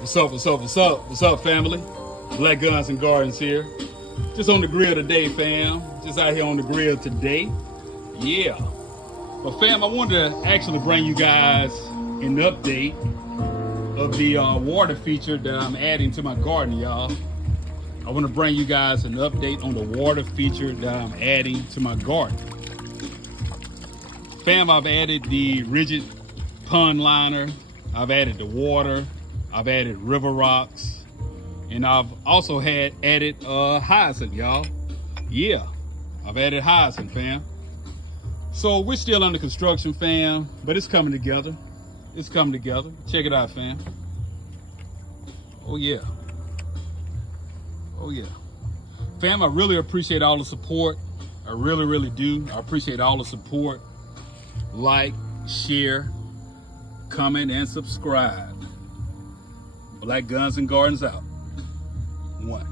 What's up, what's up, what's up? What's up, family? Black Guns and Gardens here. Just on the grill today, fam. Just out here on the grill today. Yeah. But fam, I wanted to actually bring you guys an update of the water feature that I'm adding to my garden, y'all. I want to bring you guys an update on the water feature that I'm adding to my garden. Fam, I've added the rigid pond liner. I've added the water. I've added river rocks. And I've also added hyacinth, y'all. Yeah, I've added hyacinth, fam. So we're still under construction, fam, but it's coming together. It's coming together. Check it out, fam. Oh yeah. Oh yeah. Fam, I really appreciate all the support. I really, really do. I appreciate all the support. Like, share, comment, and subscribe. Black Guns and Gardens out. One.